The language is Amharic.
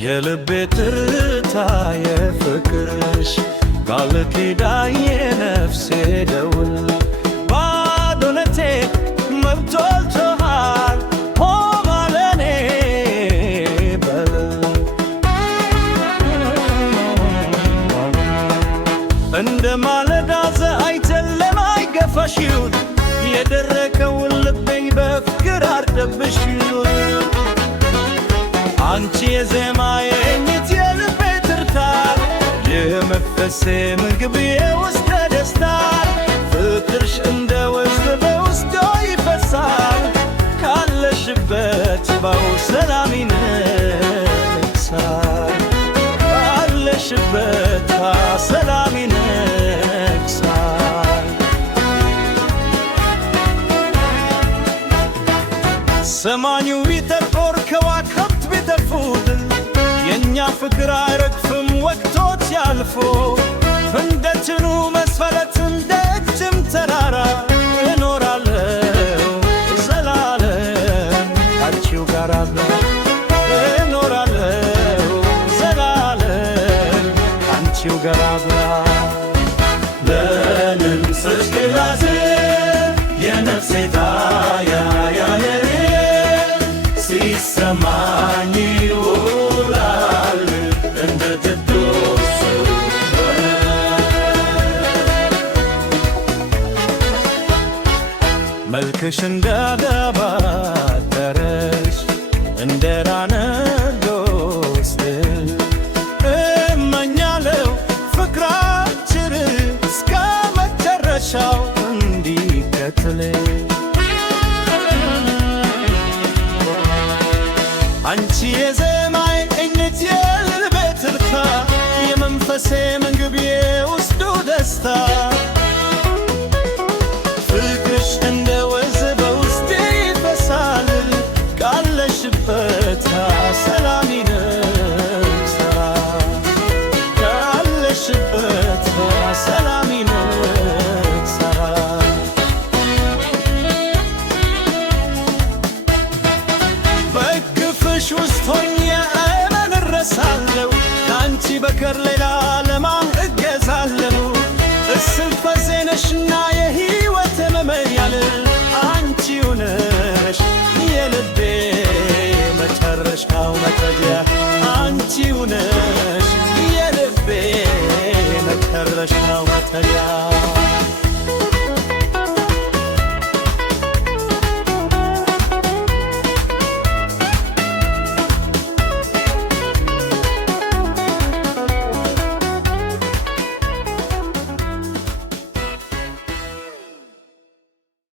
የልቤ ትርታ የፍቅርሽ ቃል ኪዳን የነፍሴ ደውል ባዶነቴ መብቶልቶሃል ሆማ ለኔ በል እንደ ማለዳ ፀሐይን ለማይገፋሽው የደረቀውን ልቤን በፍቅር አርደብሽው አንቺ የዜማዬ ቅኝት የልቤ ትርታ የመንፈሴ ምግብ የውስጤ ደስታ ፍቅርሽ እንደ ወንዝ በውስጤ ይፈሳል ካለሽበት ባው ሰላም ይነግሳል ካለሽበት ሰላም ይነግሳል ሰማዩ ቢጠቆር ከዋክብት ቢጠፉት የእኛ ፍቅር አይረግፍም ወቅቶች ያልፎ እንደ ጭኑ መስፈረት እንደ እጅም ተራራ እኖራለሁ ዘላለም አንቺው ጋር እኖራለሁ ዘላለም አንቺው ጋር ለንምስሽ ግላሴ የነፍሴ ታያያኔ ሲሰማኝ ይውላል እንደ ትኩስ መልክሽ እንዳደባተረሽ እንደ ራነዶስ እመኛለሁ ፍቅራችን እስከ መጨረሻው እንዲከተለኝ አንቺ የዜማዬ ቅኝት የልቤ ትርታ የመንፈሴ ምግብ የውስጡ ደስታ ፍቅርሽ እንደ ወንዝ በውስጤ ይፈሳል ካለሽበት ሰላም ይነግሳል ካለሽበት ሰላም ይነግሳል በክፍሽ ውስጥ ሆኜ እረሳለሁ ከአንቺ በቀር ሌላ